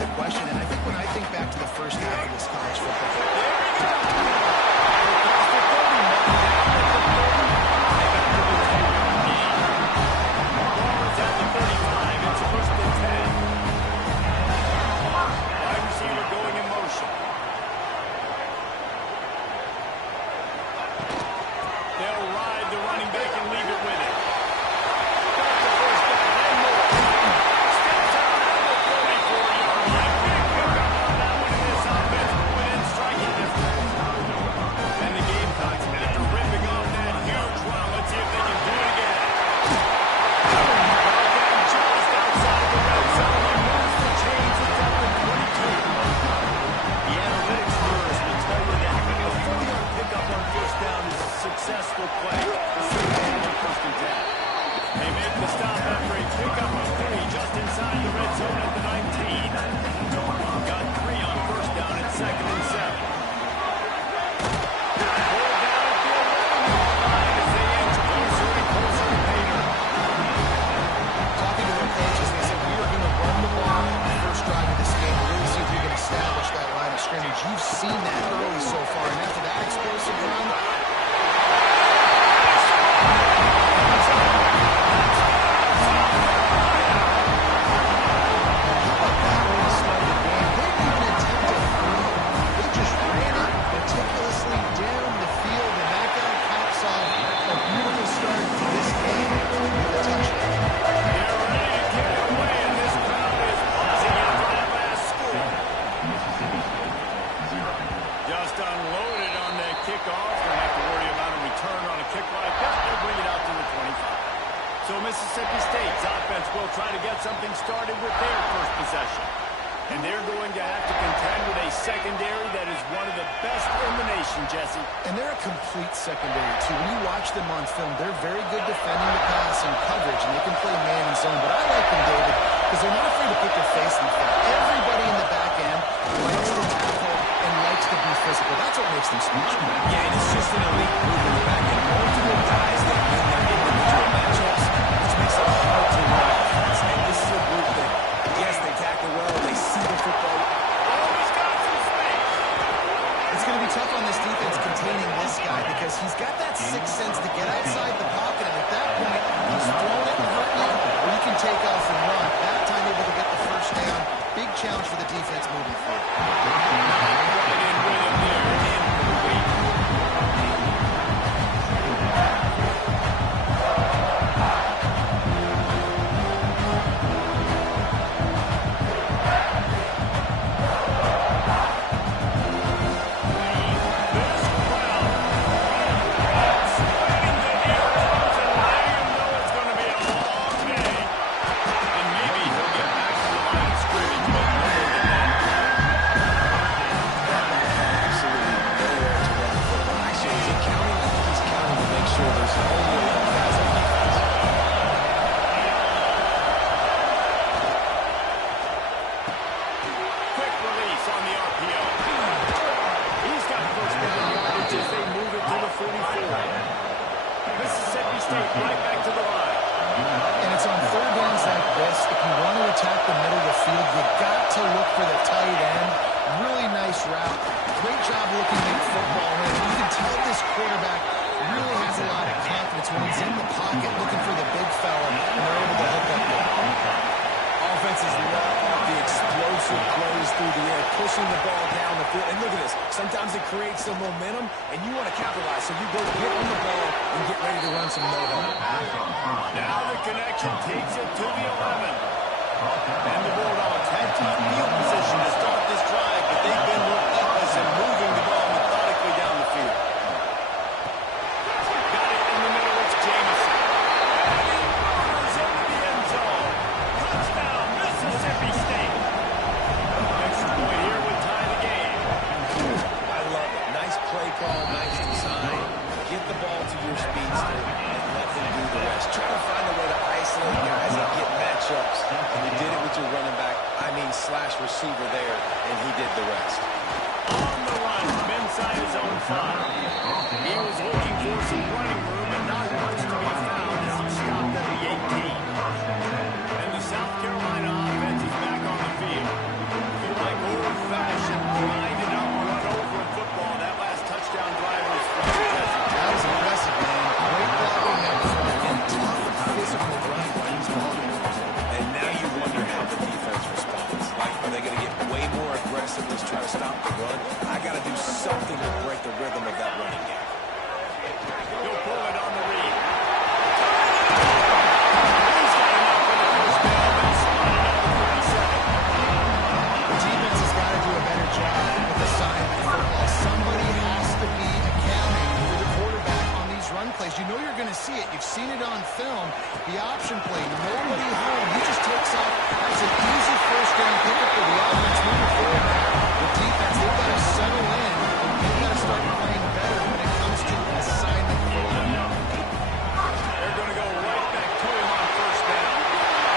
the question, and I think when I think back to the first half of this college football game. You've seen that early so far, and after that explosive run, how about that way to start the game? They didn't even attempt a throw. They just ran it meticulously down the field, and that guy caps off a beautiful start to this game with a touchdown. They're ready to get it away, and this crowd is buzzing after that last score. Just unloaded on that kickoff. Don't have to worry about a return on a kick like that. They'll bring it out to the 25. So Mississippi State's offense will try to get something started with their first possession. And they're going to have to contend with a secondary that is one of the best in the nation, Jesse. And they're a complete secondary, too. When you watch them on film, they're very good defending the pass and coverage, and they can play man and zone. But I like them, David, because they're not afraid to put their face in the field. Everybody in the back end likes to tackle and likes to be physical. That's what makes them special. Yeah, and it's just an elite group in the back end. Multiple guys that win their individual matchups, which makes it hard to run offense. And this is a group that, yes, they tackle well, they see the football. Always got some space. It's going to be tough on this defense containing this guy because he's got that sixth sense to get outside the pocket, and at that point, he's thrown it and hurt you, or you can take off and run. That time able to get the first down. Big challenge for the defense moving forward. Right in with him there. Incomplete. Pushing the ball down the field. And look at this. Sometimes it creates some momentum, and you want to capitalize. So you go get on the ball and get ready to run some no-huddle. Now the connection takes it to the 11. And the Bulldogs had tough field position to start this drive, but they've been relentless in moving the ball methodically down the field. Got it in the middle. It's Jamison. And he murders into the end zone. Touchdown, Mississippi State. Extra point here would tie the game. I love it. Nice play call, nice design. Get the ball to your speedster and let them do the rest. Try to find a way to isolate guys and get matchups. And you did it with your running back, slash receiver there. film, the option play, nobody home. He just takes off. That's an easy first-down pickup for the offense moving forward now. The defense, they've got to settle in. They've got to start playing better when it comes to assignment football. They're going to go right back to him on first down.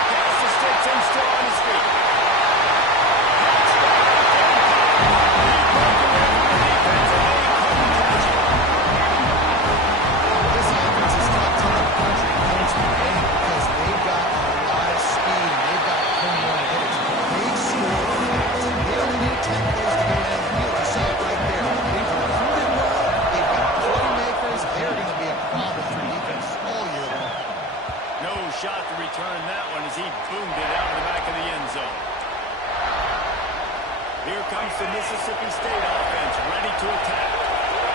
Pass to Stetson, still on his feet. This offense is top 10 in the country in points per game because they've got a lot of speed and they've got home run hitters. They score fast. They only need 10 plays to go downfield. You saw it right there. They've recruited well. They've got playmakers. They're going to be a problem for defense all year long. No shot to return that one as he boomed it out of the back of the end zone. Here comes the Mississippi State offense, ready to attack.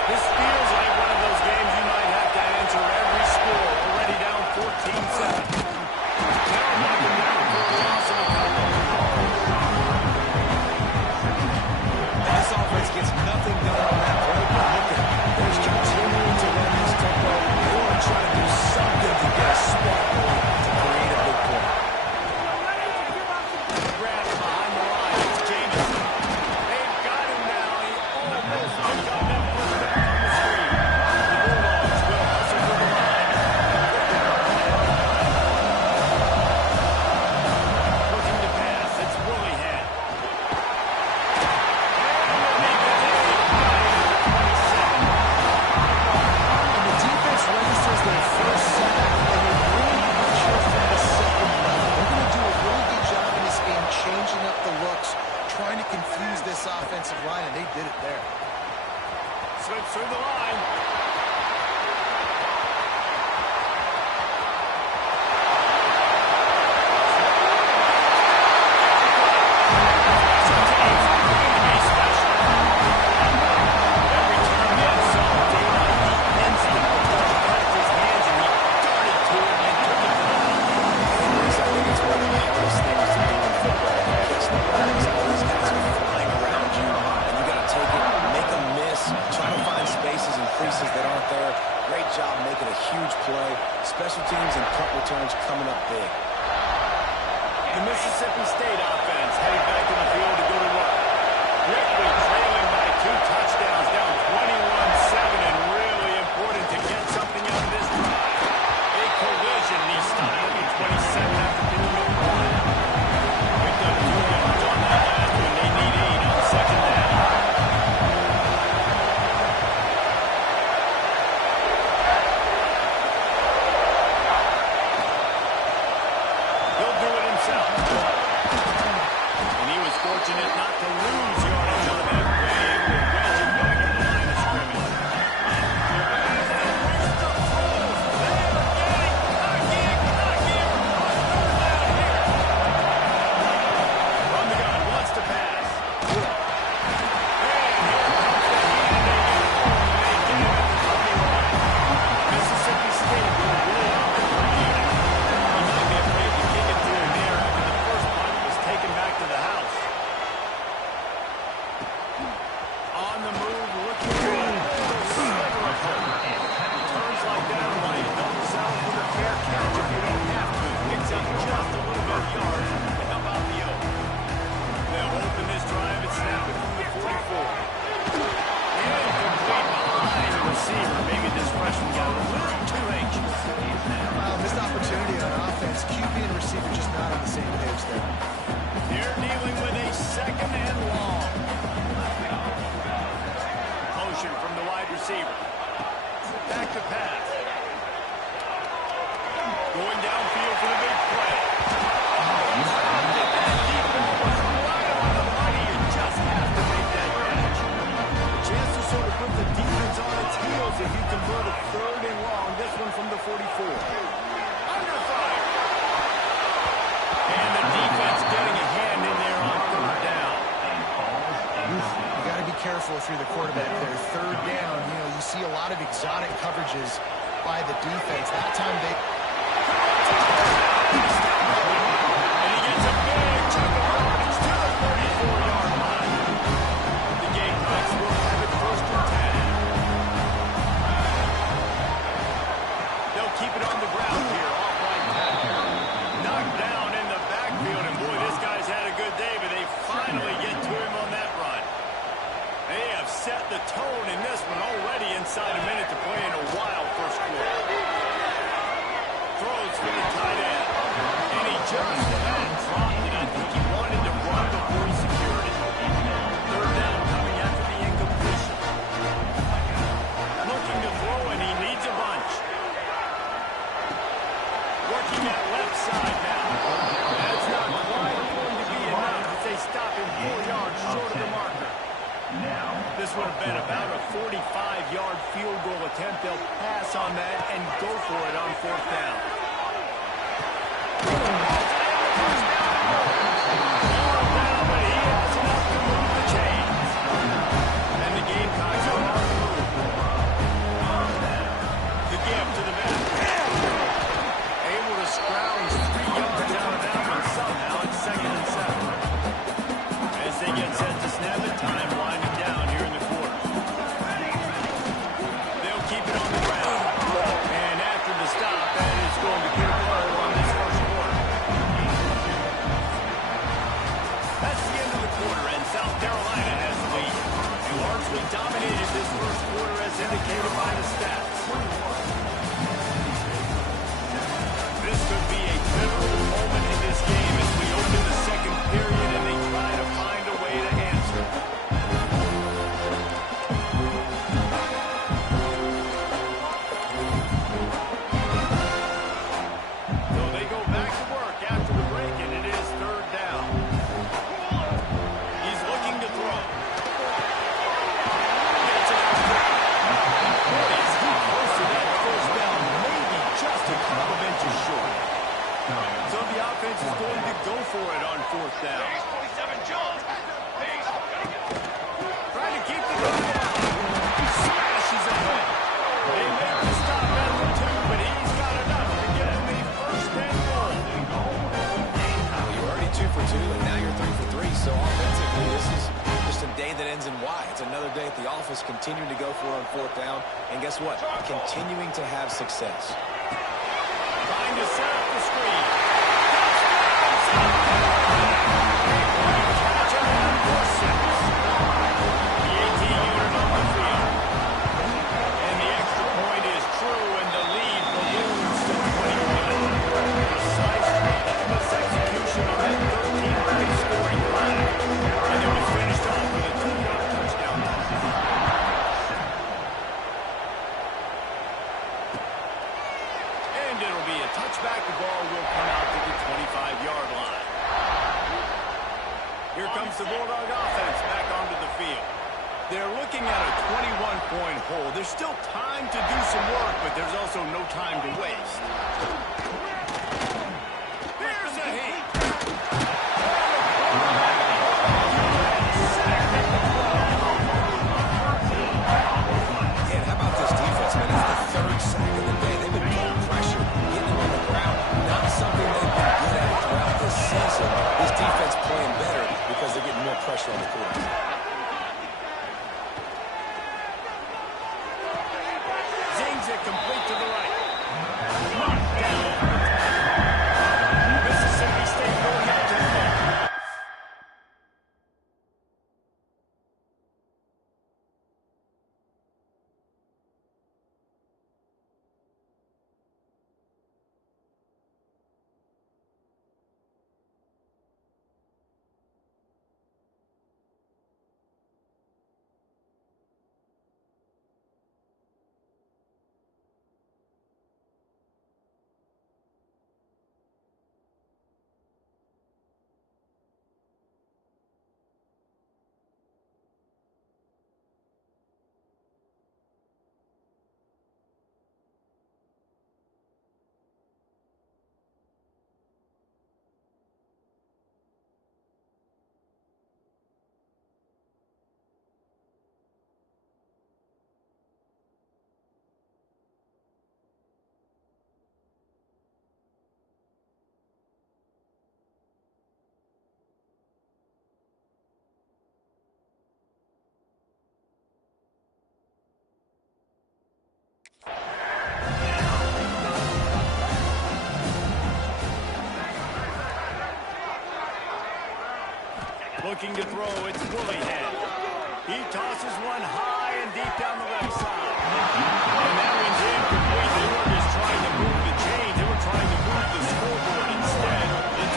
This feels like one of those games you might have to answer every score. Already down 14-7. Now knocking down for a loss of a couple. This offense gets nothing done on that play, but look at it. They're just continuing to run this tempo. They want to try to do something to get a spark going to create a big play. Grab behind the line. It's Jameson. They've got him now. He almost picked up that first down on the screen. The Bulldogs will hustle for the line. Looking to pass. It's Willingham. And the defense registers their first sack, and they're bringing pressure from the second level. They're going to do a really good job in this game changing up the looks, trying to confuse this offensive line, and they did it there. Slips through the line. I think it's one of the hardest things to do in football. Catch the ball. All these guys are flying around you, and you got to take it, make them miss, try to find spaces and creases that aren't there. Great job making a huge play. Special teams and punt returns coming up big. The Mississippi State offense heading back to the field to go to work. Quickly trailing by 2 touchdowns, down 21-7, and really important to get something out of this drive. A collision, he stopped at 27 after picking up 1. Picked up 2 yards on that last one. They need 8 on second down. He'll do it himself. And he was fortunate not to lose yardage on that play. Able to wedge it back at the line of scrimmage. From the gun, wants to pass. And here comes the heat, and they get it home, and they get it at the 20 line. Mississippi State will roll out the free. He might be afraid to kick it through there after the first punt was taken back to the house. On the move, looking for a sliver of hope. Returns like that are why you don't settle for the fair catch if you don't have to. Picks up just a little bit of yards. And how about the O? They'll open this drive and snap it from the 44. Incomplete behind the receiver. Maybe this freshman got a little too anxious. Missed opportunity on offense. QB and receiver just not on the same page there. They're dealing with a second and long. Motion from the wide receiver. Back to pass. Going downfield for the big play. That deep ball was right on the money. You just have to make that catch. A chance to sort of put the defense on its heels if you convert a third and long. This one from the 44. Under fire. And the defense getting a hand in there on third down. You got to be careful if you're the quarterback there. Third down, you see a lot of exotic coverages by the defense. That time they... And he gets a big chunk of yardage to the 34-yard line. The Gamecocks will have it first and 10. They'll keep it on the ground here. just had dropped it. I think he wanted to run before he secured it. Third down coming after the incompletion. Looking to throw, and he needs a bunch. Working that left side now. That's not quite going to be enough as they stop him 4 yards short of the marker. This would have been about a 45-yard field goal attempt. They'll pass on that and go for it on fourth down. But he has enough to move the chains. And the Gamecocks are on the move. The give to the back. Able to scrounge 3 yards out of that one somehow. It's 2nd and 7. As they get set to snap it, time winding down here in the quarter. They'll keep it on the ground. And after the stop, that is going to put a bow on this first quarter. That's the end of the quarter, and South Carolina has the lead. They largely dominated this first quarter as indicated by the stats. This could be a pivotal moment in this game as we open the second period and they try to find a way to answer. So they go back to work after the break, and it is third down. He's looking to throw. Gets it out. Is he close to that first down? Maybe just a couple of inches short. So the offense is going to go for it on fourth down. Trying to keep the drive out. Smashes ahead. They make the stop at the 2, but he's got enough to get him the first and goal. Well, you're already 2 for 2, and now you're 3 for 3. So offensively, this is just a day that ends in Y. It's another day at the office, continuing to go for it on fourth down. And guess what? Continuing to have success. Trying to set up the screen. The 18-unit on the field. And the extra point is true, and the lead balloons to 21. Precise, flawless execution on that 13-play scoring drive. And it was finished off with a 2-yard touchdown. And it'll be a touchback. The ball will come out to the 25-yard line. Here comes the Bulldog offense back onto the field. They're looking at a 21-point hole. There's still time to do some work, but there's also no time to waste. Here's a heat. Yeah, how about this defense, man? That's the third sack of the day. They've been getting pressure, getting them on the ground. Not something they've been good at throughout this season. This defense playing better because they're getting more pressure on the quarterback. Zings it complete to the right. Mississippi State going out to the left. Looking to throw, it's Willingham. He tosses one high and deep down the left side. And that one's incomplete. They were just trying to move the chains. They were trying to move the scoreboard. Instead, the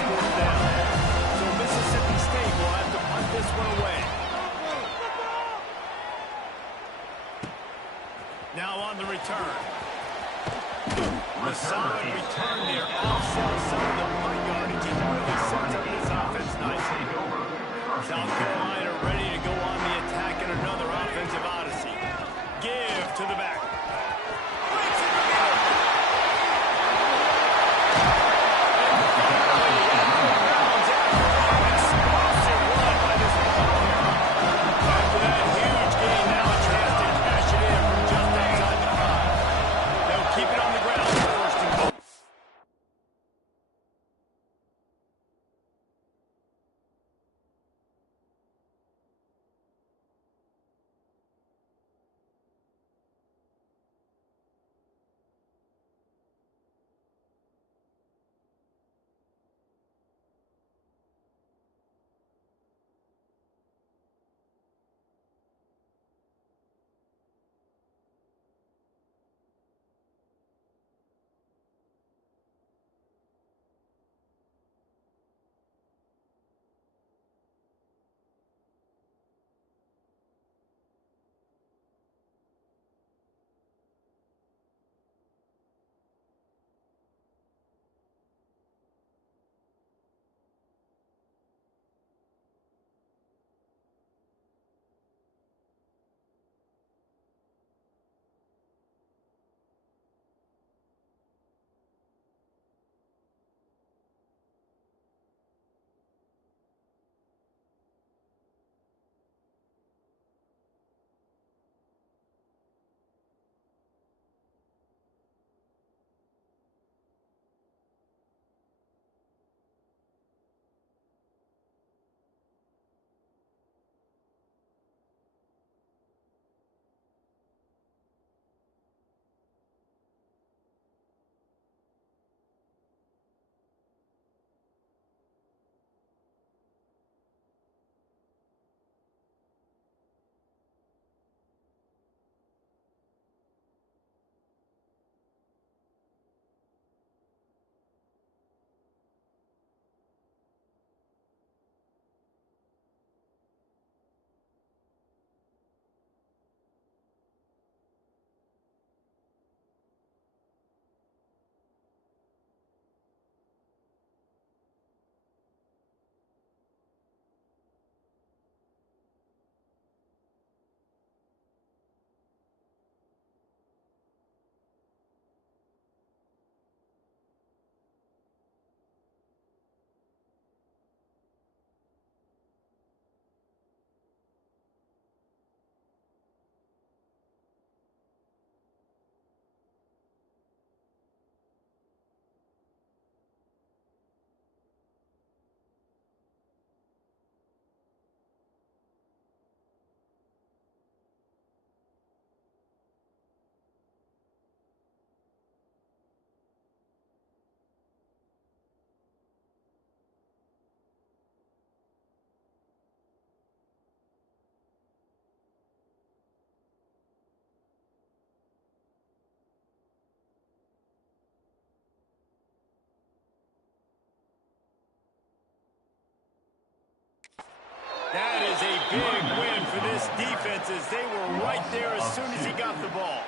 big win for this defense as they were right there as soon as he got the ball.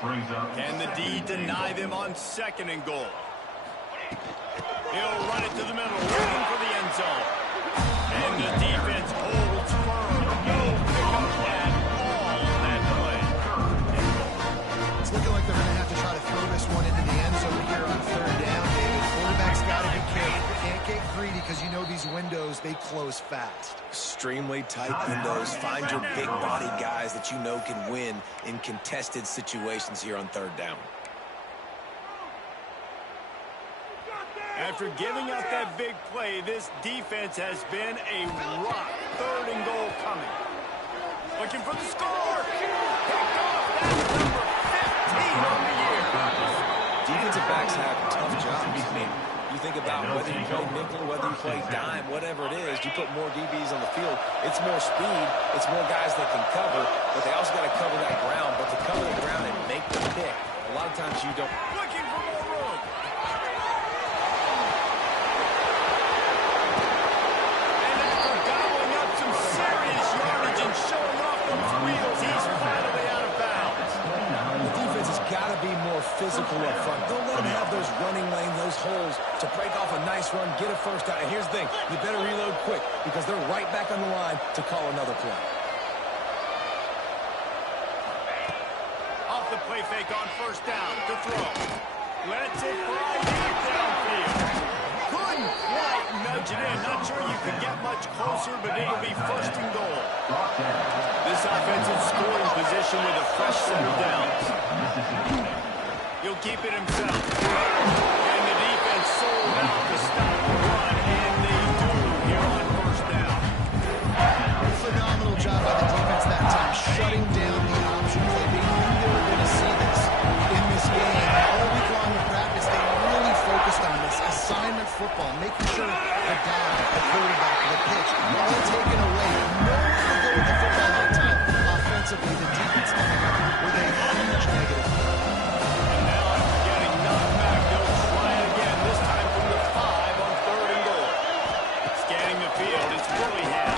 Can the D deny them on 2nd and goal? He'll run it to the middle, looking for the end zone. And the defense holds firm. No pickup at all on that play. It's looking like they're going to have to try to throw this one into the end zone here on 3rd down, David. Quarterback's got to be careful. Can't get greedy because you know these windows, they close fast. Extremely tight windows. Find your big body guys that you know can win in contested situations here on 3rd down. After giving up that big play, this defense has been a rock. 3rd and goal coming. Looking for the score. Picked off. That's number 15 on the year. Defensive backs have tough jobs. I mean, you think about whether you play nickel, whether you play dime, whatever it is, you put more DBs on the field. It's more speed. It's more guys that can cover, but they also got to cover that ground. But to cover the ground and make the pick, a lot of times you don't. Looking for more room. And after gobbling up some serious yardage and showing off those wheels, he's finally out of bounds. The defense has got to be more physical up front. Don't let them have those running lanes, those holes to break off a nice run, get a 1st down. And here's the thing, you better reload quick because they're right back on the line to call another play. Off the play fake on 1st down to throw. Lets it fly deep downfield. Couldn't quite nudge it in. Not sure you could get much closer, but it'll be 1st and goal. This offensive scoring position with a fresh set of downs. He'll keep it himself. And the defense sold out to stop the run, and they do here on 1st down. Phenomenal job by the defense that time, shutting down the option play. They knew they were going to see this in this game. All week long in practice, they really focused on this assignment football, making sure the guy, the quarterback, the pitch, all taken away. Nowhere to go with the football that time. Offensively, the defense coming up with a huge negative. And now after getting knocked back, they'll try it again, this time from the 5 on 3rd and goal. Scanning the field, it's Willingham.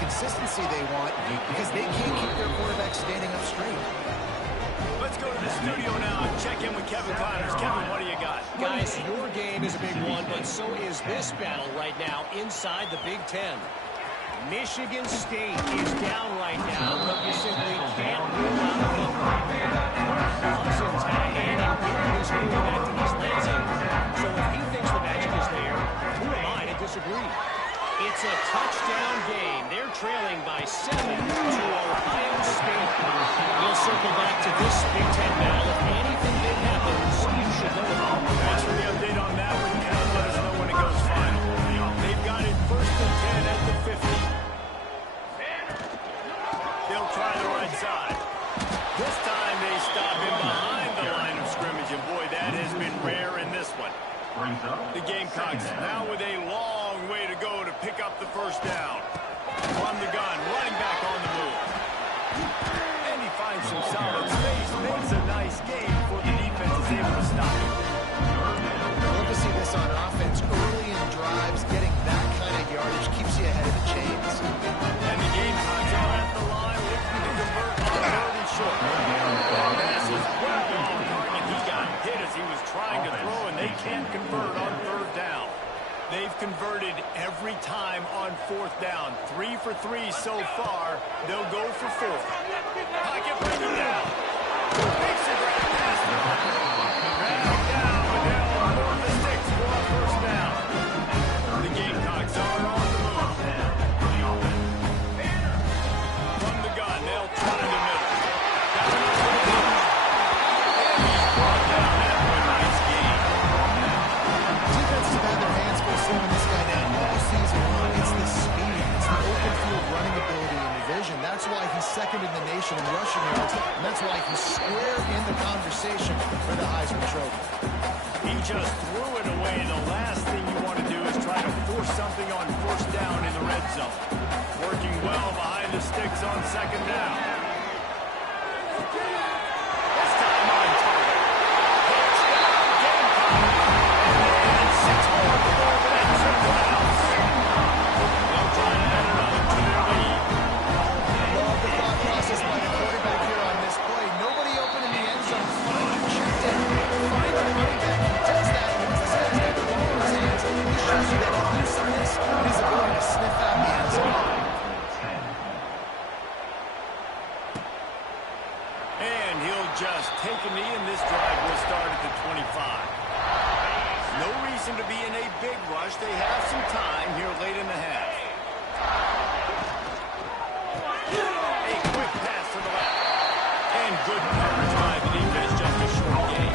Consistency they want because they can't keep their quarterback standing up straight. Let's go to the studio now and check in with Kevin Connors. Kevin, what do you got? Guys, your game is a big one, but so is this battle right now inside the Big Ten. Michigan State is down right now, but you simply can't rule out a victory. Hudson's had a hand in getting this quarterback to East Lansing, so if he thinks the magic is there, who am I to disagree? It's a touchdown game. They're trailing by 7 to Ohio State. We'll circle back to this Big Ten battle. If anything big happens, you should know about it. Thanks for the update on that one, Kevin. Let us know when it goes final. They've got it 1st and 10 at the 50. They'll try the right side. This time they stop him behind the line of scrimmage, and boy, that has been rare in this one. The Gamecocks now with a long way to go to pick up the 1st down. From the gun, running back on the move. And he finds some solid space. Makes a nice game before the defense is able to stop him. Love to see this on offense. Early in drives, getting that kind of yardage keeps you ahead of the chains. And the Gamecocks are at the line, looking to convert on 3rd and short. Pass is well on target. He got hit as he was trying to throw, and they can't convert on 3rd down. They've converted every time on 4th down. 3 for 3 so far. They'll go for 4th. Pocket breaking down. Makes it right past him. Dragged down, but they'll move the sticks for a 1st down. The Gamecocks are on the move. From the gun, they'll try the middle. Got enough for the punch. And he's brought down after a nice game. Defenses have had their hands full slowing this guy down all season long. It's the speed. It's the open field running ability and vision. That's why he second in the nation in rushing yards, and that's why he's square in the conversation for the Heisman Trophy. He just threw it away. The last thing you want to do is try to force something on first down in the red zone. Working well behind the sticks on second down. This time on target. Touchdown, Gamecock. And 6 more to go for that triple house. They'll try to add another to their lead. Love the thought process by the quarterback here on this play. Nobody open in the end zone. Find your check down. Find the running back. He does that. Once this guy's got the ball in his hands, he shows you that elusiveness and his ability to sniff out the end zone. And he'll just take a knee, and this drive will start at the 25. No reason to be in a big rush. They have some time here late in the half. A quick pass to the left. And good coverage by the defense, just a short game.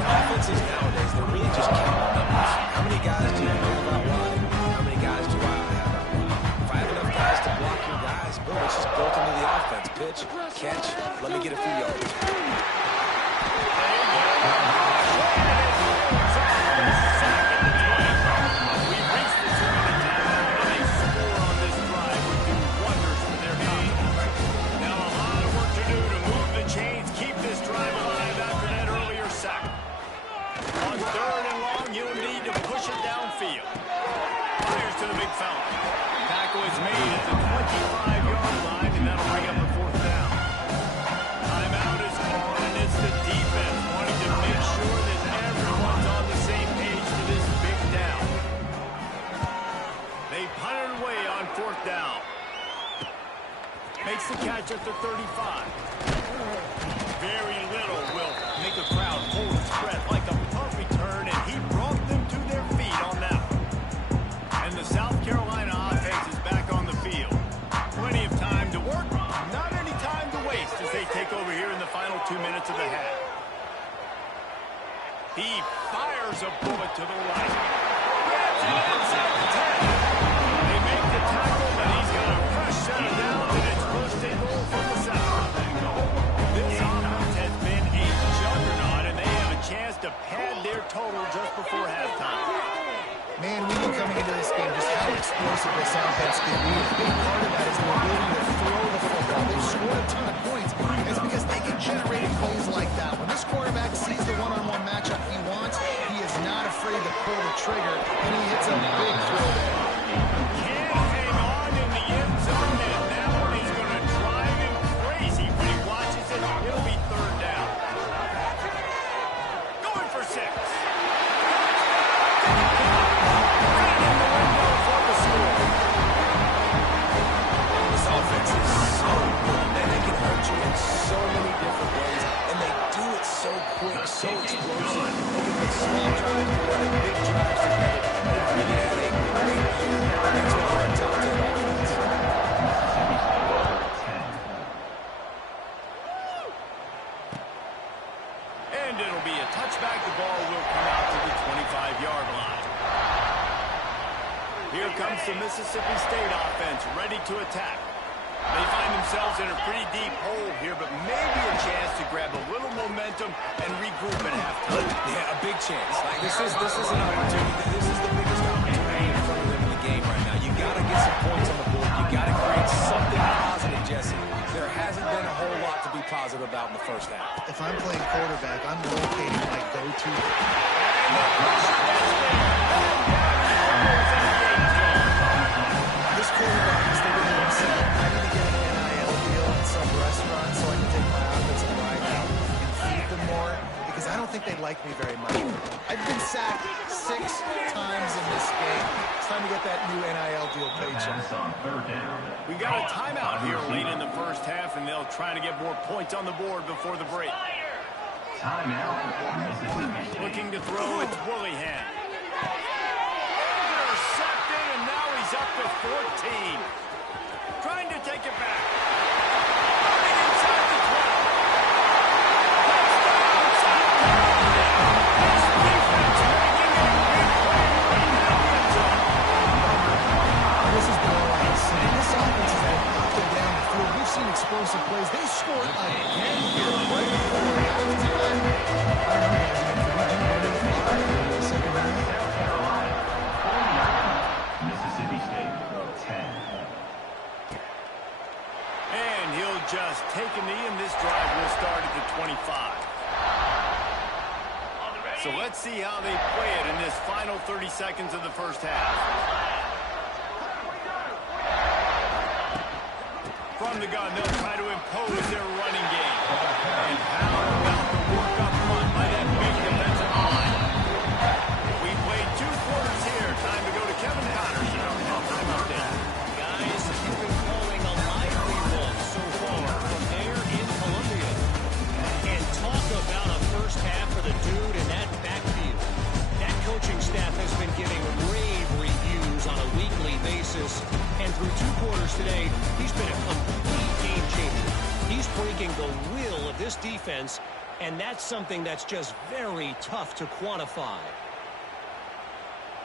Offenses nowadays, they're really just counting numbers. How many guys do you have out wide? How many guys do I have out wide? If I have enough guys to block your guys, boom, it's just built into the offense. Pitch, catch, let me get a few yards. Tackle is made at the 25-yard line, and that'll bring up a fourth down. Timeout is called, and it's the defense wanting to make sure that everyone's on the same page for this big down. They punt it away on fourth down. Makes the catch at the 35. Very little will make a crowd hold its breath like a punt return, and he brought them to their feet on that one. And the South Carolina offense is back on the field. Plenty of time to work, not any time to waste as they take over here in the final 2 minutes of the half. He fires a bullet to the right. Gets it inside the 10. They make the tackle, but he's got a fresh set of downs, and it's first and goal from the center. This offense has been a juggernaut, and they have a chance to pad their total just before halftime. Man, we knew coming into this game just how explosive this offense could be. A big part of that is their ability to throw the football. They've scored a ton of points. It's because they can generate plays like that. When this quarterback sees the one-on-one matchup he wants, he is not afraid to pull the trigger, and he hits a big throw there. Can't hang on in the end zone, and that one is going to drive him crazy when he watches it. It'll be third down. Going for 6. Offense is so good, man. They can hurt you in so many different ways, and they do it so quick, so explosive. They can put small drives together, big drives together. They really have a great year. That's what they're a top 10 offense. And it'll be a touchback. The ball will come out to the 25-yard line. Here comes the Mississippi State offense, ready to attack. They find themselves in a pretty deep hole here, but maybe a chance to grab a little momentum and regroup at halftime. Yeah, a big chance. Like this is an opportunity. This is the biggest opportunity in front of them in the game right now. You got to get some points on the board. You got to create something positive, Jesse. There hasn't been a whole lot to be positive about in the first half. If I'm playing quarterback, I'm locating my go-to. This quarterback is thinking to himself, I need to get an NIL deal at some restaurant so I can take my offensive line out and feed them more, because I don't think they like me very much. I've been sacked 6 times in this game. It's time to get that new NIL deal paycheck. We got a timeout here late in the first half, and they'll try to get more points on the board before the break. Looking to throw, it's Willingham. Intercepted, and now he's up to 14. Trying to take it back. Running inside the 12. This defense making a big play right now in the zone. This is borderline insane. This offense has been up and down 25. So let's see how they play it in this final 30 seconds of the first half. From the gun, they'll try to impose their running game. And how about the work up front by that big defensive line? We played 2 quarters here. Time to go to Kevin Connors in our halftime update. Guys, you've been calling a lively one so far from there in Columbia. And talk about a first half for the dude in that backfield. That coaching staff has been giving rave reviews on a weekly basis. And through 2 quarters today, he's been a complete game changer. He's breaking the will of this defense, and that's something that's just very tough to quantify.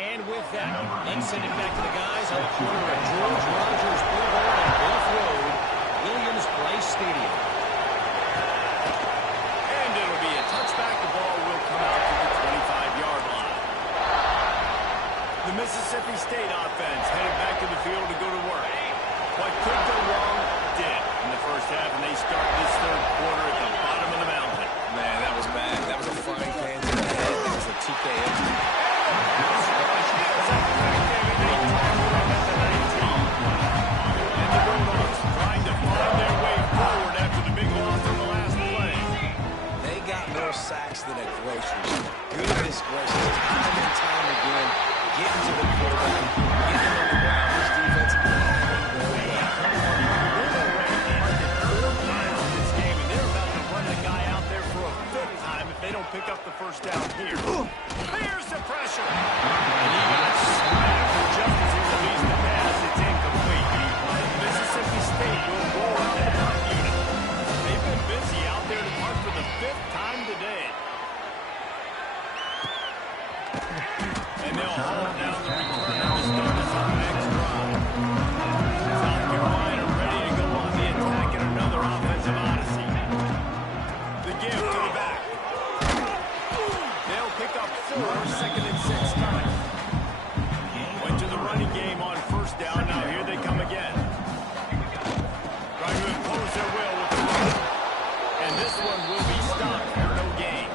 And with that, let's send it back to the guys on the corner of George Rogers Boulevard and Bluff Road, Williams-Brice Stadium. And it'll be a touchback. The ball will come out to the 25-yard line. The Mississippi State offense headed back to the field to go to work. What could go wrong did in the first half, and they start this third quarter at the bottom of the mountain. Man, that was bad. That was a frying pan to the head. That was a TKO. And the Bulldogs trying to find their way forward after the big loss on the last play. They got more sacks than a grocery store. Goodness gracious. Time and time again, getting to the quarterback, getting on the ground. This defense is playing very well. This game, and they're about to run the guy out there for a 5th time if they don't pick up the first down here. Here's the pressure. And he got smacked just as he released the pass. It's incomplete. Mississippi State will roll out that punt unit. They've been busy out there to punt for the 5th time today. And they'll haul down the return to start us on the next drive. South Carolina ready to go on the attack in another offensive odyssey. The give to the back. They'll pick up 4, 2nd and 6 coming. Went to the running game on first down. Now here they come again. Trying to impose their will with the run. And this one will be stopped for no gain.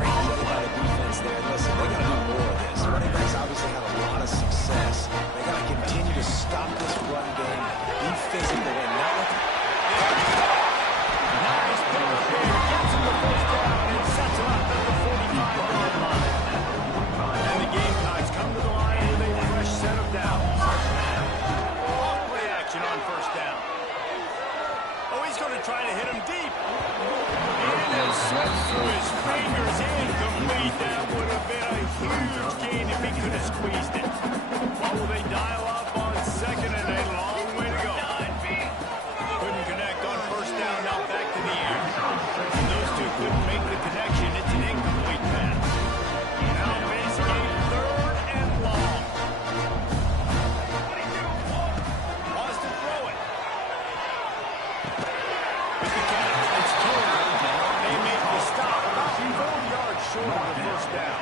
Great play by the defense there. Listen, they got to do more of this. Running backs obviously have a lot of success. They got to continue to stop this run game, be physical, and not let Nice pick up here. Gets him the first down and sets him up at the 45-yard line. And the Gamecocks come to the line with a fresh set of downs. Off play action on first down. Oh, he's going to try to hit him deep. And it slips through his fingers. Incomplete. That would have been a huge gain if he could have squeezed it. What will they dial up on 2nd and a long way to go? Couldn't connect on first down. Now back to the air. And those two couldn't make the connection. It's an incomplete pass. Now facing a 3rd and long. Wants to throw it. With the catch, it's Turner. They make the stop about 4 yards short of the first down.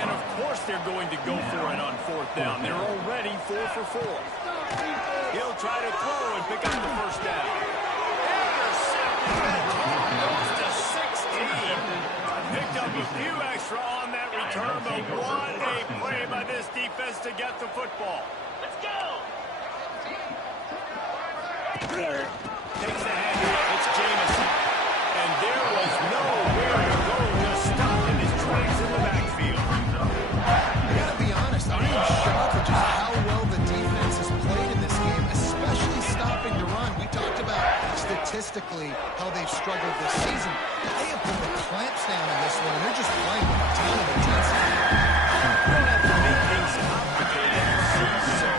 And of course they're going to go for it on 4th down. They're already 4 for 4. He'll try to throw and pick up the first down. Intercepted. Goes to 16. Picked up a few extra on that return, but what a play by this defense to get the football. Let's go. Takes the handoff. It's Jamison. And there was nowhere to go to stop in his tracks in the backfield. I gotta be honest, I'm in shock at just how well the defense has played in this game, especially stopping the run. We talked about statistically how they've struggled this season. They have put the clamps down in this one, and they're just playing with a ton of intensity. You don't have to make things complicated. So,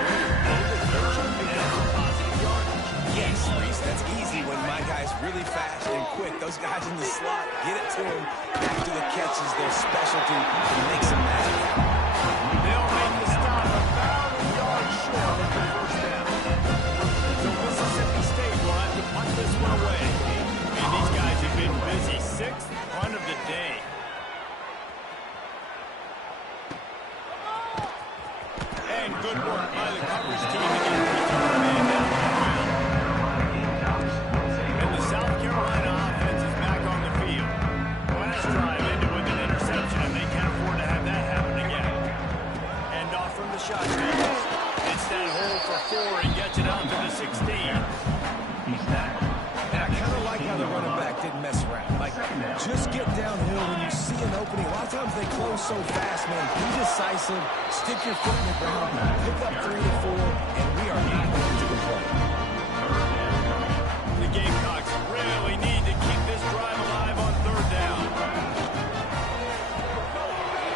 positive yardage. Yes, Reese, that's easy when my guy's really fast and quick. Those guys in the slot, get it to him. After the catch is their specialty to make some magic happen. They'll make the stop about a yard short of the first down. So Mississippi State will have to punt this one away. I mean, these guys have been busy. 6th punt of the day. And good work by the coverage team to get the return man down on the ground. And the South Carolina they close so fast, man, be decisive, stick your foot in the ground, pick up 3 or 4, and we are not going to complain. The Gamecocks really need to keep this drive alive on third down.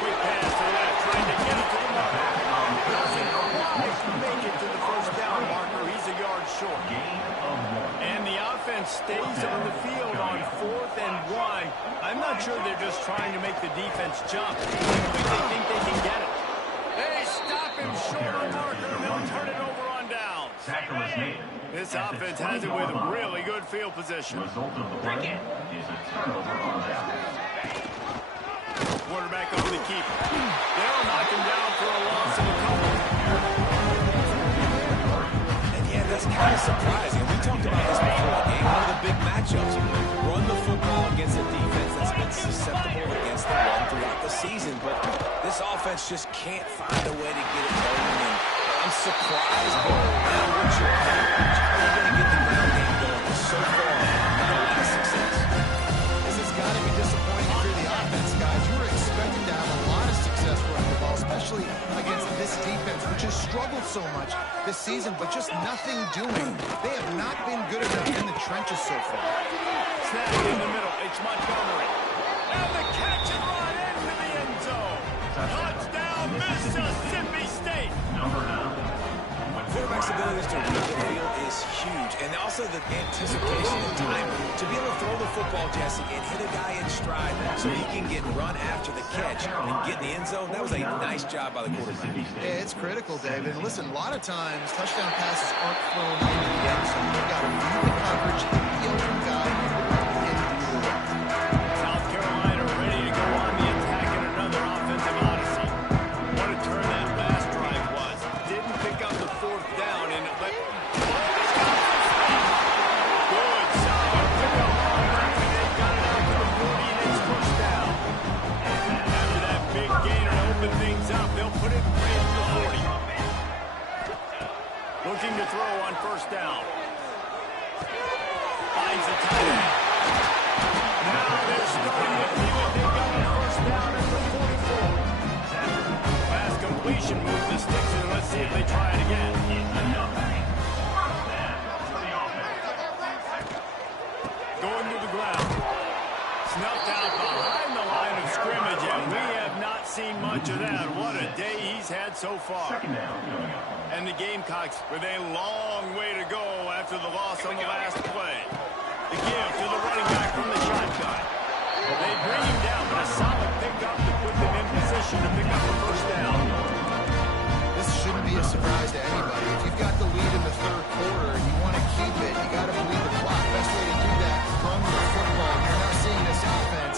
Quick pass to the left, trying to get it to the marker. Doesn't quite make it to the first down marker. He's a yard short. And the offense stays on the field on 4th and 1. I'm not sure they're just trying to make the defense jump. Simply they think they can get it. They stop him short on marker, and they'll turn it over on down. This offense has it with really good field position. Result of the play is a turnover on down. Quarterback over the keeper. They'll knock him down for a loss of a couple. And yeah, that's kind of surprising. We talked about this before the game. One of the big matchups. Run the football against a defense that's been susceptible against the run throughout the season. But this offense just can't find a way to get it going. And I'm surprised, but now what's your approach? How are you going to get the ground game going so far? Not a lot of success. This has got to be disappointing for the offense, guys. You were expecting to have a lot of success running the ball, especially against this defense, which has struggled so much this season, but just nothing doing. They have not been good enough in the trenches so far. Snap in the middle. It's Montgomery. And the catch and run into the end zone. Touchdown, Mississippi State. Number 9. Quarterback's ability to read the field is huge, and also the anticipation and time to be able to throw the football, Jesse, and hit a guy in stride so he can get run after the catch and get in the end zone. That was a nice job by the quarterback. Yeah, it's critical, David. And listen, a lot of times touchdown passes aren't thrown into the end zone. You've got to read the coverage, hit the open guy, and do the run. South Carolina ready to go on the attack in another offensive odyssey. What a turn that last drive was. Didn't pick up the 4th down and let... Good, solid pickup on that. They got it out to the 40 and it's first down. After that big gainer to open things up, they'll put it right at the 40. Looking to throw on first down. Finds the tight end. Now they're starting to feel it. They've got a first down at the 44. Pass completion, move the sticks, and let's see if they try it again. Going to the ground. Snuffed out behind the line of scrimmage, and we have not seen much of that. What a day he's had so far. And the Gamecocks with a long way to go after the loss on the last play. The give to the running back from the shotgun. They bring him down, but a solid pickup to put them in position to pick up the first down. This shouldn't be a surprise to anybody. If you've got the lead in the 3rd quarter and you want to keep it, you got to bleed the clock. Best way to do that, run the football. You're not seeing this offense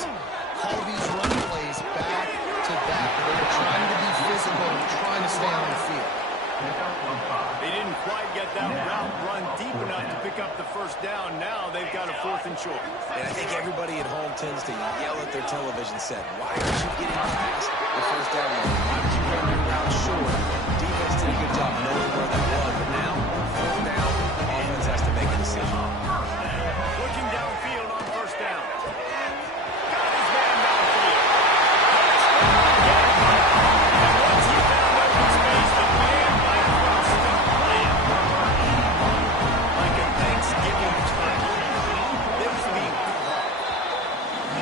call these run plays back to back. They're trying to be physical and trying to stay on the field. They didn't quite get that route run deep enough to pick up the first down. Now they've got a 4th and short. And I think everybody at home tends to yell at their television set, why aren't you getting past the first down line? Why would you run your route short? Defense did a good job knowing where that was, but now, 4th down, offense has to make a decision. Looking downfield on first down. Got his man downfield. And once he found open space, the man might as well stop playing. Like a Thanksgiving turkey. This being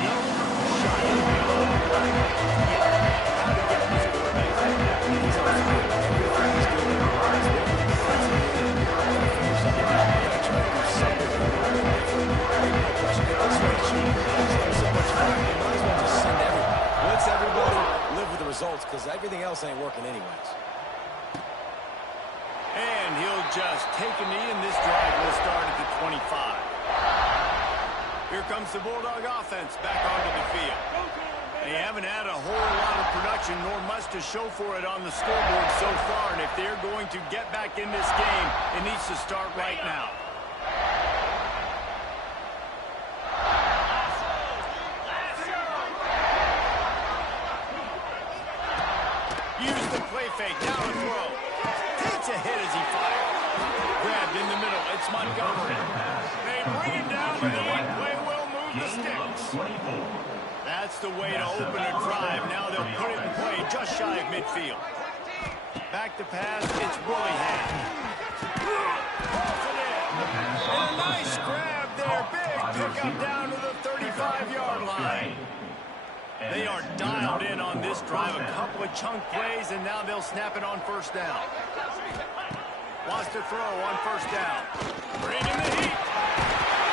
no shot. How to get this quarterback. He's also everything he's doing in the rise. Blitz everybody, live with the results, because everything else ain't working anyways. And he'll just take a knee, and this drive will start at the 25. Here comes the Bulldog offense back onto the field. They haven't had a whole lot of production, nor much to show for it on the scoreboard so far, and if they're going to get back in this game, it needs to start right now. Use the play fake, now to throw. Takes a hit as he fires. Grabbed in the middle, it's Montgomery. They bring him down, but the play will move with the Gain of sticks. 24. That's the way to open a drive. Now they'll put it in play just shy of midfield. Back to pass, it's Willingham. Pulls it in. And a nice grab there. Big pickup down to the 35-yard line. They are dialed in on this drive. A couple of chunk plays, and now they'll snap it on first down. Wants to throw on first down. Bringing the heat.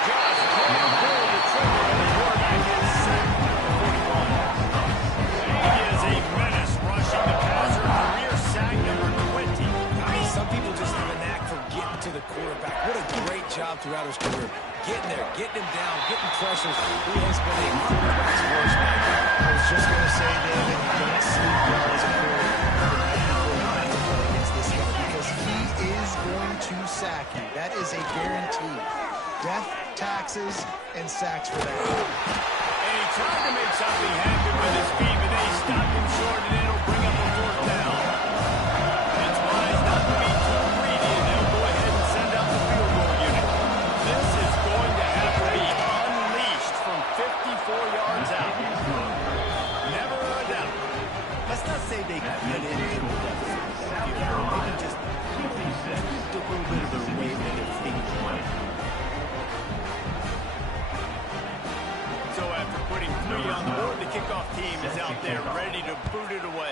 Josh Gordon pulled the trigger, and the quarterback is sacked at the 41. He is a menace rushing the passer. Career sack number 20. I mean, some people just have a knack for getting to the quarterback. What a great job throughout his career. Getting there, getting him down, getting pressures. He has been a quarterback's worst nightmare. I was just going to say, David, you don't sleep well as a quarterback against this guy because he is going to sack you. That is a guarantee. Death, taxes, and sacks for that. And he tried to make something happen with his feet, but they stopped him short, and it'll bring up a fourth down. It's wise not to be too greedy, and they'll go ahead and send out the field goal unit. This is going to have to be unleashed from 54 yards out. Never a doubt. Let's not say they cut into the deficit. Maybe just took a little bit of their weight with their feet. So after putting 3 on the board, the kickoff team is out there ready to boot it away.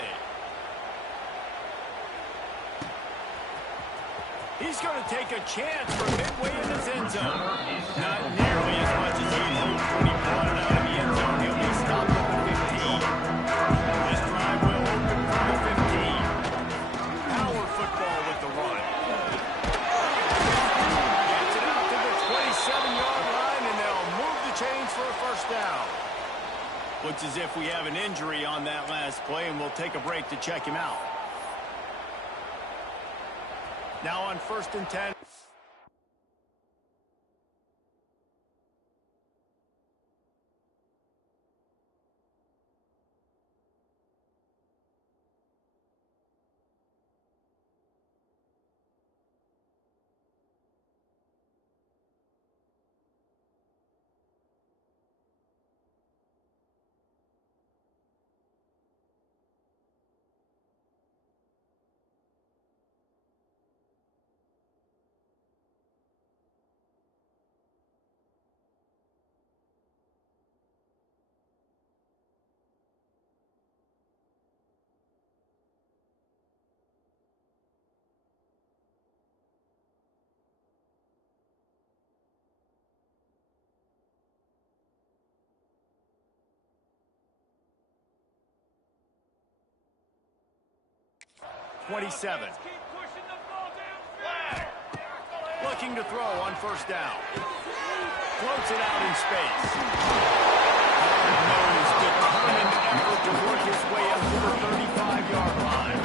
He's going to take a chance from midway in his end zone. Not nearly as much as he hoped when he brought it out of the end zone. He'll be stopped at the 15. This drive will open from the 15. Power football with the run. Gets it out to the 27-yard line, and they'll move the chains for a first down. Looks as if we have an injury on that last play, and we'll take a break to check him out. Now on 1st and 10. .27. Looking to throw on first down. Floats it out in space. Hard-nosed, determined effort to work his way up to the 35-yard line.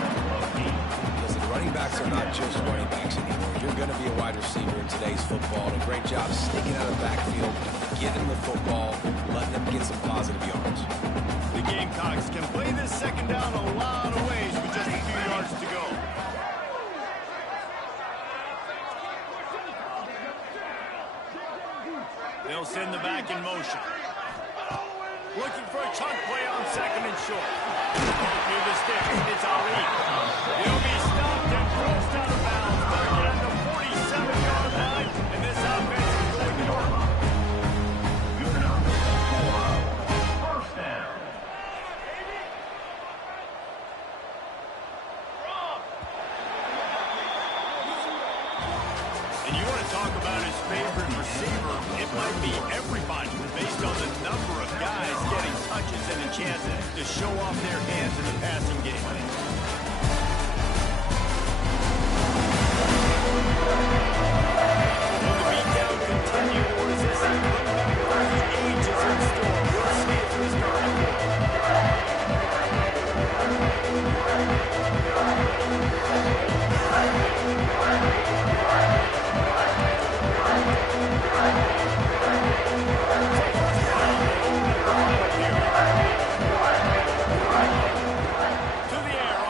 Listen, running backs are not just running backs anymore. You're going to be a wide receiver in today's football. And a great job sneaking out of the backfield, getting the football, letting them get some positive yards. The Gamecocks can play this second down a lot of ways with just a few yards to go. They'll send the back in motion. Looking for a chunk play on 2nd and short. Near the sticks, it's Ali. He'll be stopped and crossed out of bounds. Back at the 47-yard line, and this offense is going to work. Good number 4. First down. And you want to talk about his favorite receiver, it might be everybody based on the number of guys getting touches and a chance to show off their hands in the passing game. Will the beatdown continue, or is this a comeback where the age is in store? We'll see if this to the air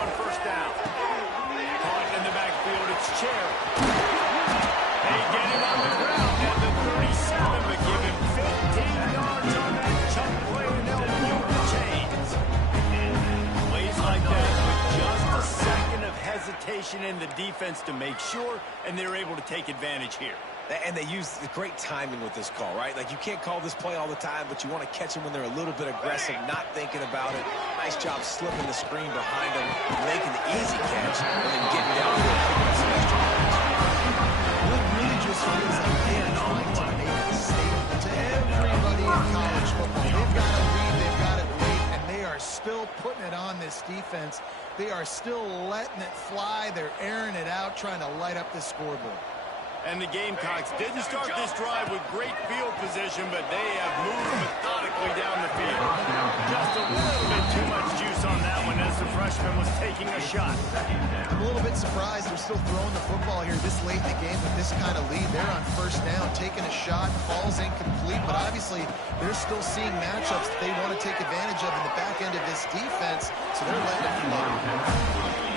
hesitation in the defense to make sure, and they're able to take advantage here. And they use the great timing with this call, right? Like, you can't call this play all the time, but you want to catch them when they're a little bit aggressive, not thinking about it. Nice job slipping the screen behind them, making the easy catch, and then getting down to some extra yards. It really just feels like they are trying to make a statement to everybody in college football. They've got a lead, they've got it late, and they are still putting it on this defense. They are still letting it fly. They're airing it out, trying to light up this scoreboard. And the Gamecocks didn't start this drive with great field position, but they have moved methodically down the field. Just a little bit too much juice on that one as the freshman was taking a shot. I'm a little bit surprised they're still throwing the football here this late in the game with this kind of lead. They're on first down, taking a shot, falls incomplete, but obviously they're still seeing matchups that they want to take advantage of in the back end of this defense, so they're letting it flow.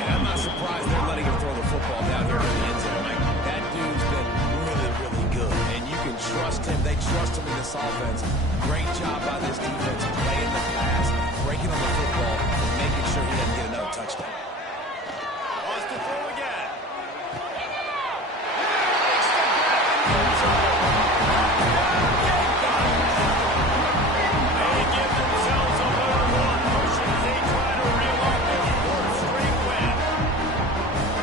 And I'm not surprised they're letting him throw the football down here in the end zone. Like, that dude's been really, really good. And you can trust him. They trust him in this offense. Great job by this defense playing the pass, breaking on the football, and making sure he doesn't get another touchdown. Wants to throw again. They give themselves a little more push as they try to reel off this fourth straight win.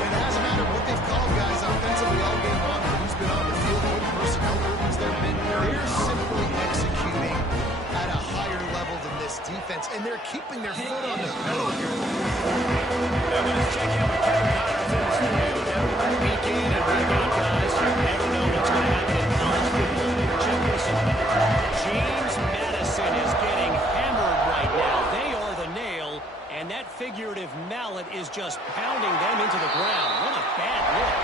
It hasn't mattered what they've called, guys, offensively all game long, or who's been on the field, what personnel movements there have been. They're simply executing at a higher level than this defense, and they're keeping their foot on the pedal here. Now let's check in with Kevin Connors in the studio. Week in and week out, guys. You never know what's going to happen in college football. Check this out. James Madison is getting hammered right now. They are the nail, and that figurative mallet is just pounding them into the ground. What a bad look.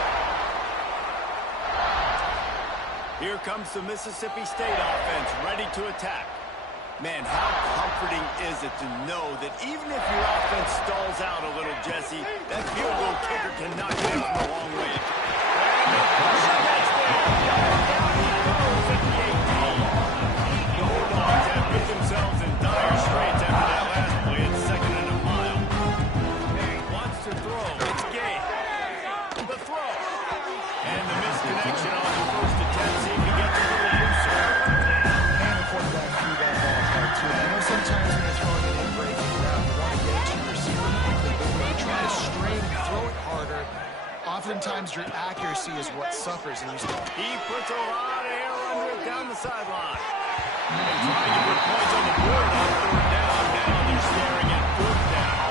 Here comes the Mississippi State offense ready to attack. Man, how comforting is it to know that even if your offense stalls out a little, Jesse, that field goal kicker can knock it in from a long way. And the pressure gets there. Down he goes at the 18. The Bulldogs have put themselves in dire straits after that last play. It's second and a mile. Wants to throw. It's Gay. The throw. And the misconnection on the first attempt. See if he gets a little looser. And the quarterback threw that ball hard, too. I know sometimes when you're throwing it in breaking route, you want to get it to your receiver quickly, but when you try to strain and throw it harder, oftentimes your accuracy is what suffers. And He puts a lot of air under it down the sideline. They trying to put points on the board on third down. Now they're staring at fourth down.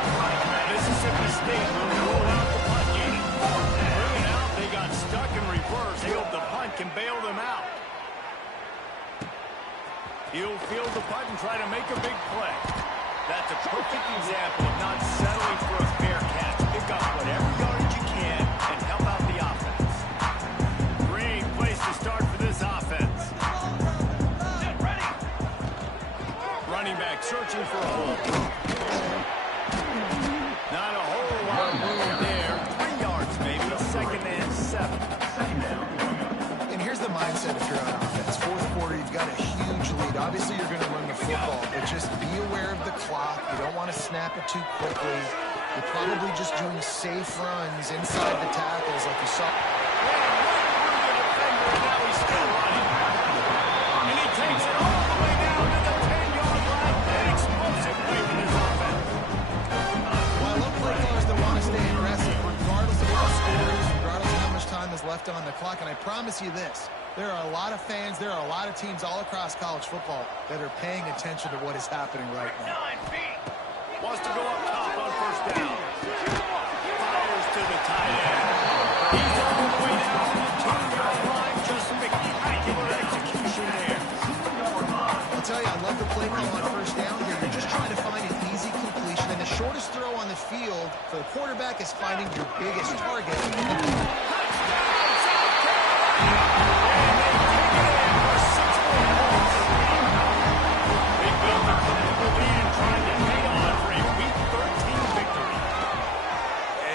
Mississippi State will roll out the punt unit. Bringing out, they got stuck in reverse. They hope the punt can bail them out. He'll field the punt and try to make a big play. That's a perfect example of not settling for a fair catch. Pick up whatever yardage you can and help out the offense. Great place to start for this offense. Running back searching for a hole. Not a whole lot of room there. 3 yards maybe. Second and 7. And here's the mindset if you're on offense. Fourth quarter, you've got a huge lead. Obviously, you're going to run the football, but just be aware of the clock. You don't want to snap it too quickly. You're probably just doing safe runs inside the tackles like you saw. Now he's still running. And he takes it all the way down to the 10-yard line. An explosive play from his offense. Well, I love play callers that want to stay aggressive, regardless of what the score is, regardless of how much time is left on the clock. And I promise you this, there are a lot of fans, there are a lot of teams all across college football that are paying attention to what is happening right now. Wants to go up top on first down. Fires to the tight end. He's all the way down to the 2-yard line. Just spectacular execution there. I'll tell you, I love the play call on first down here. You're just trying to find an easy completion, and the shortest throw on the field for the quarterback is finding your biggest target.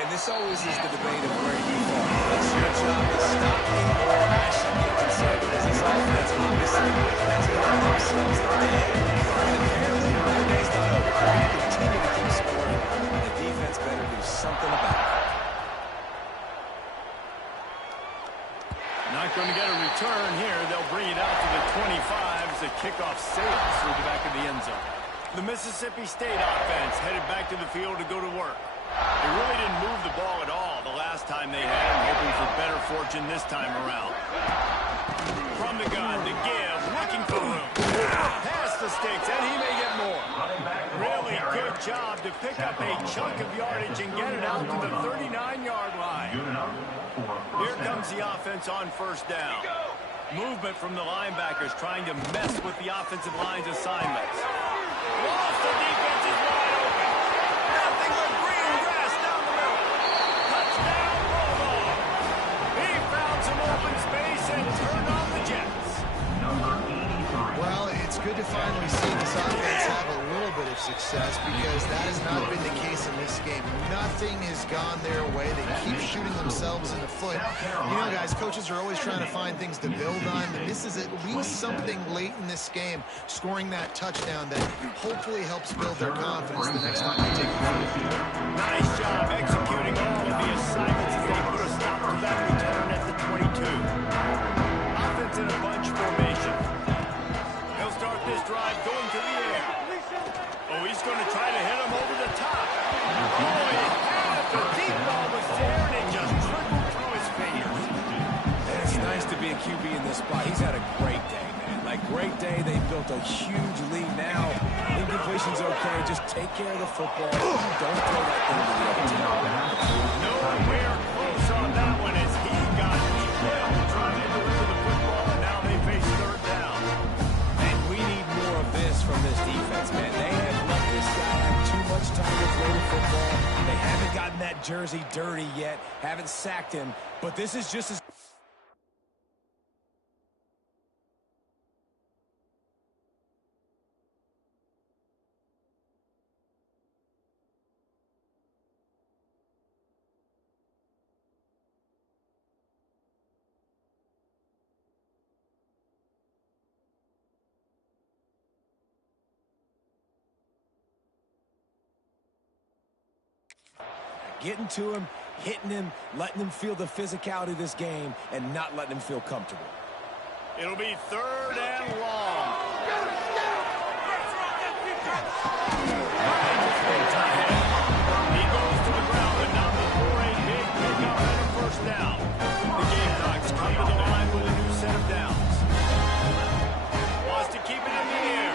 This always is the debate of where you fall. It's your job to stop him or actually get conservative. As this offense obviously has got themselves a day. And apparently, their day's not over. They continue to keep scoring, and the defense better do something about it. the end zone. The Mississippi State offense headed back to the field to go to work. They really didn't move the ball at all the last time they had him, hoping for better fortune this time around. From the gun, the give, looking for room. Past the sticks, and he may get more. Really good job to pick up a chunk of yardage and get it out to the 39-yard line. Here comes the offense on first down. Movement from the linebackers trying to mess with the offensive line's assignments. Lost the defense is wide open. Nothing but green grass down the middle. Touchdown, Bulldog. He found some open space and turned on the Jets. Well, it's good to finally see this offense have a little bit of success because that has not been the case in this game. Nothing has gone their way. They keep shooting themselves in the foot. You know, guys, coaches are always trying to find things to build on. And this is at least something late in this game, scoring that touchdown that hopefully helps build their confidence the next time they take the field. Nice job executing all of the assignments as they put a stop to that return at the 22. Offense in a bunch formation. He'll start this drive going to the air. Oh, he's going to try to hit him over the top. Oh, he had it. The deep ball was there, and it just trickled through his fingers. It's nice to be a QB in this spot. He's had a great day, man. Like, great day. They built a huge lead now. Incompletion's okay. Just take care of the football. Don't throw that thing to the other team. Nowhere close on that one as he got well trying to deliver the football, and now they face third down. And we need more of this from this defense, man. They have let this guy have too much time to throw the football. They haven't gotten that jersey dirty yet. Haven't sacked him. But this is just as... Getting to him, hitting him, letting him feel the physicality of this game, and not letting him feel comfortable. It'll be third and long. He goes to the ground, and now for a big pickup and a first down. The Gamecocks come to the line with a new set of downs. Wants to keep it in the air.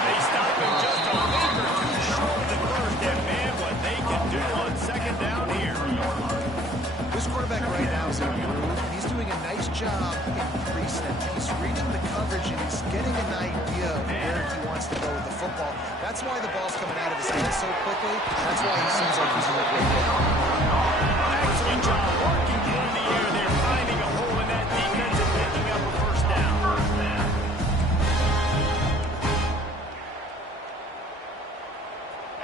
They stop him just a leap or two short of the first, and man, what they can do on second down here. This quarterback right now is in a groove. He's doing a nice job in pre-snap. He's reading the coverage, and he's getting an idea of where he wants to go with the football. That's why the ball's coming out of his hands so quickly. That's why he seems like he's in a great game. Excellent job working through the air. They're finding a hole in that defense and picking up a first down.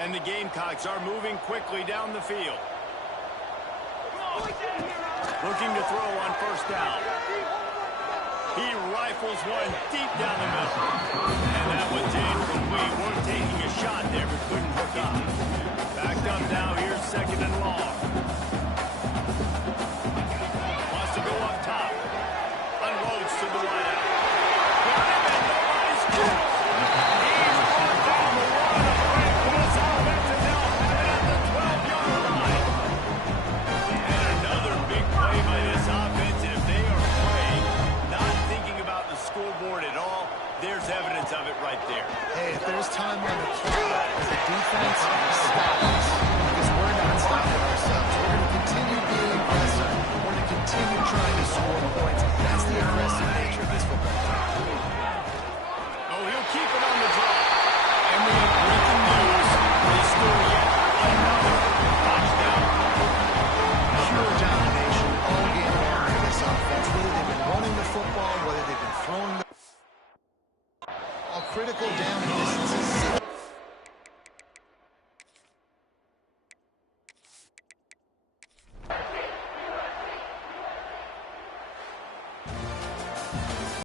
And the Gamecocks are moving quickly down the field. Looking to throw on first down. He rifles one deep down the middle. And that one's incomplete. We're taking a shot there, but couldn't hook up. Backed up now. Here's second and long. Wants to go up top. Unloads to the wideout. Got him, and nobody's close. He's brought down the run of Frank West offense, and now have it at the 12-yard line. And another big play by this offense. If they are playing, not thinking about the scoreboard at all, there's evidence of it right there. Hey, if there's time on the clock as a defense, stop us. Because we're not stopping ourselves. We're going to continue being aggressive